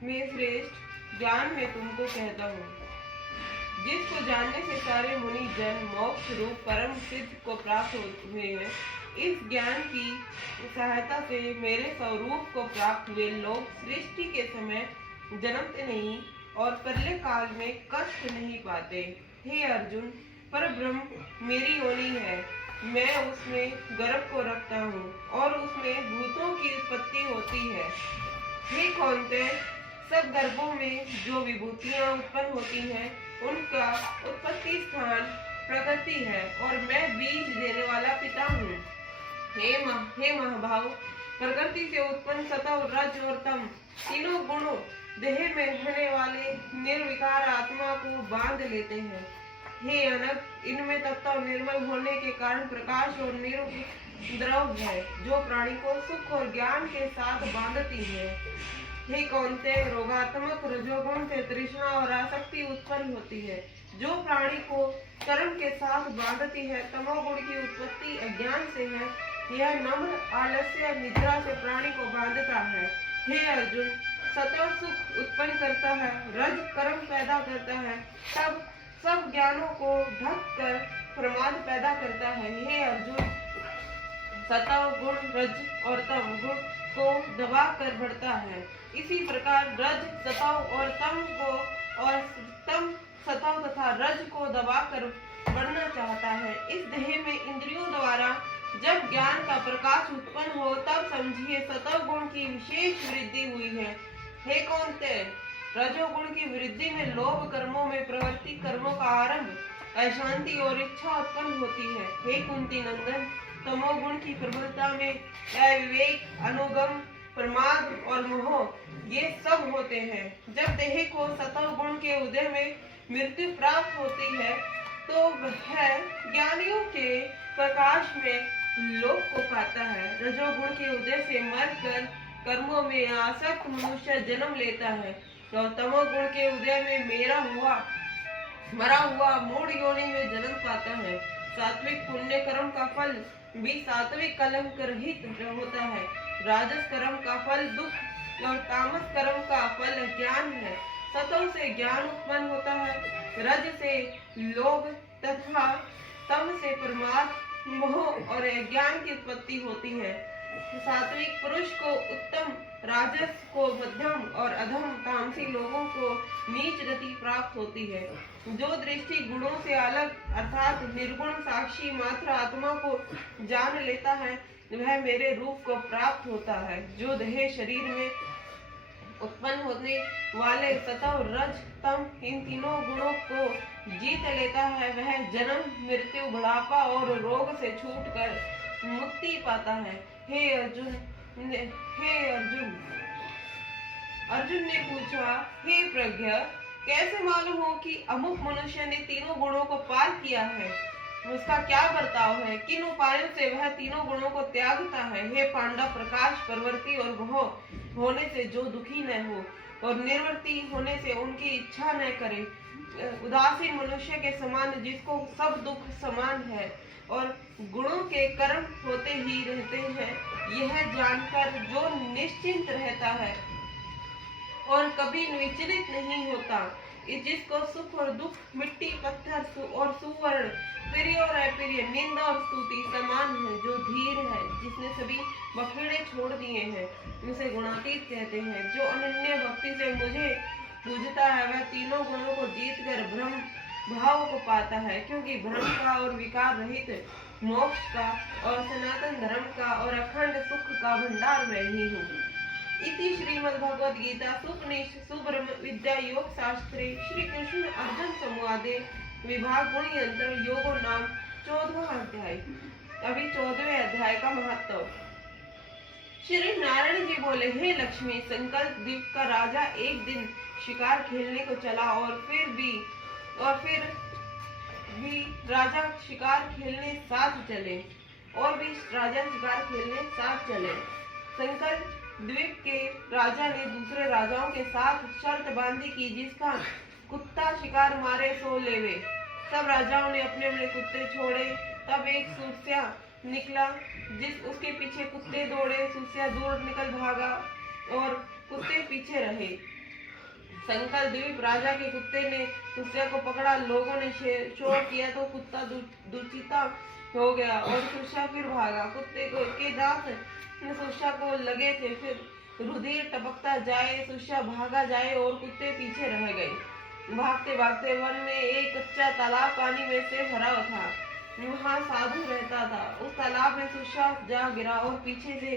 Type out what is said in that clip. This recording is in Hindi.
में श्रेष्ठ ज्ञान में तुमको कहता हूँ, जिसको जानने से सारे मुनि जन मोक्ष रूप परम सिद्ध को प्राप्त हुए हैं। इस ज्ञान की सहायता से मेरे स्वरूप को प्राप्त हुए लोग सृष्टि के समय जन्मते नहीं और प्रलय काल में कष्ट नहीं पाते। हे अर्जुन, परब्रह्म मेरी योनि है, मैं उसमें गर्भ को रखता हूँ और उसमें भूतों की उत्पत्ति होती है। हे कौन्तेय, सब गर्भों में जो विभूतियां उत्पन्न होती हैं, उनका उत्पत्ति स्थान प्रकृति है और मैं बीज देने वाला पिता हूँ। हे महाभाव, प्रकृति से उत्पन्न सतव, रज और तम तीनों गुणों देह में रहने वाले निर्विकार आत्मा को बांध लेते हैं। हे अनग, इनमें तत्व निर्मल होने के कारण प्रकाश और निरुद्रव है, जो प्राणी को सुख और ज्ञान के साथ बांधती है। हे कौन्तेय, रोगात्मक रजोगुण से तृष्णा और आसक्ति उत्पन्न होती है, जो प्राणी को कर्म के साथ बांधती है। तमोगुण की उत्पत्ति अज्ञान से है, यह नम्र आलस्य निद्रा से प्राणी को बांधता है। हे अर्जुन, सतव सुख उत्पन्न करता है, रज कर्म पैदा करता है, तब सब ज्ञानों को ढक कर प्रमाद पैदा करता है। हे अर्जुन, सतव गुण रज और तम गुण को दबा कर बढ़ता है। इसी प्रकार रज सतव और तम को और तम सतव तथा रज को दबाकर बढ़ना चाहता है। इस देह में इंद्रियों द्वारा जब ज्ञान का प्रकाश उत्पन्न हो, तब समझिए सतव गुण की विशेष वृद्धि हुई है। हे कौन्तेय, रजोगुण की वृद्धि में लोभ कर्मों में प्रवृत्ति, कर्मों का आरंभ, अशांति और इच्छा उत्पन्न होती है। हे कुंती नंदन, तमोगुण की प्रबलता में अविवेक, अनुगम, प्रमाद और मोह ये सब होते हैं। जब देह को सतव गुण के उदय में मृत्यु प्राप्त होती है, तो वह ज्ञानियों के प्रकाश में लोक को पाता है। रजोगुण के उदय से मरकर कर्मों में आसक्त मनुष्य जन्म लेता है और तमोगुण के उदय में मरा हुआ मूढ़ योनि में जन्म पाता है। सात्विक पुण्य कर्म का फल भी सात्विक कलंक रहित होता है। राजस कर्म का फल दुख और तामस कर्म का फल ज्ञान है। सतव से ज्ञान उत्पन्न होता है, रज से लोभ तथा तम से प्रमाद, मोह और अज्ञान की उत्पत्ति होती है। सात्विक पुरुष को उत्तम, राजस को मध्यम और अधम तामसी लोगों को नीच गति प्राप्त होती है। जो दृष्टि गुणों से अलग अर्थात निर्गुण साक्षी मात्र आत्मा को जान लेता है, वह मेरे रूप को प्राप्त होता है। जो देह शरीर में उत्पन्न होने वाले सतव, रज, तम इन तीनों गुणों को जीत लेता है, वह जन्म, मृत्यु, बुढ़ापा और रोग से छूटकर मुक्ति पाता है। हे अर्जुन, अर्जुन ने पूछा, हे प्रज्ञ, कैसे मालूम हो कि अमुक मनुष्य ने तीनों गुणों को पार किया है? उसका क्या बर्ताव है? किन उपायों से वह तीनों गुणों को त्यागता है? हे पांडव, प्रकाश, प्रवृत्ति और मोह होने से जो दुखी न हो और निर्वृत्ति होने से उनकी इच्छा न करे, उदासीन मनुष्य के समान जिसको सब दुख समान है और गुणों के कर्म होते ही रहते हैं, यह जानकर जो निश्चिंत रहता है और कभी विचलित नहीं होता, जिसको सुख और दुख, मिट्टी, पत्थर और सुवर्ण, प्रिय और अप्रिय, निंदा और स्तुति समान है, जो धीर है, जिसने सभी बखेड़े छोड़ दिए हैं, उसे गुणातीत कहते हैं। जो अनन्य भक्ति से मुझे पूजता है, वह तीनों गुणों को जीतकर ब्रह्म भाव को पाता है, क्योंकि ब्रह्म का और विकार रहित मोक्ष का और सनातन धर्म का और अखंड सुख का भंडार मैं ही हूँ। इति श्रीमद्भगवद गीता सुपनिषद सुब्रह्म विद्या योग शास्त्रे श्री कृष्ण अर्जुन संवादे विभाग गुण यंत्र योगो नाम 14वां अध्याय। अभी 14वें अध्याय का महत्व। श्री नारायण जी बोले, हे लक्ष्मी, संकल्प द्वीप का राजा एक दिन शिकार खेलने को चला और फिर भी राजा शिकार खेलने साथ चले संकल्प द्वीप के राजा ने दूसरे राजाओं के साथ शर्त बांधी कि जिसका कुत्ता शिकार मारे सो लेवे। सब राजाओं ने अपने अपने कुत्ते छोड़े। तब एक सूस्या निकला, जिस उसके पीछे कुत्ते दौड़े। सूस्या दूर निकल भागा और कुत्ते पीछे रहे। संकल द्वीप राजा के कुत्ते ने सुस्या को पकड़ा। लोगों ने शोर किया तो कुत्ता दुचिता हो गया और सुस्या फिर भागा। कुत्ते के दांत सुस्या को लगे थे, फिर रुधिर टपकता जाए, सुस्या भागा जाए और कुत्ते पीछे रह गए। भागते भागते वन में एक कच्चा तालाब पानी में से भरा था। वहाँ साधु रहता था। उस तालाब में सुस्या जा गिरा और पीछे से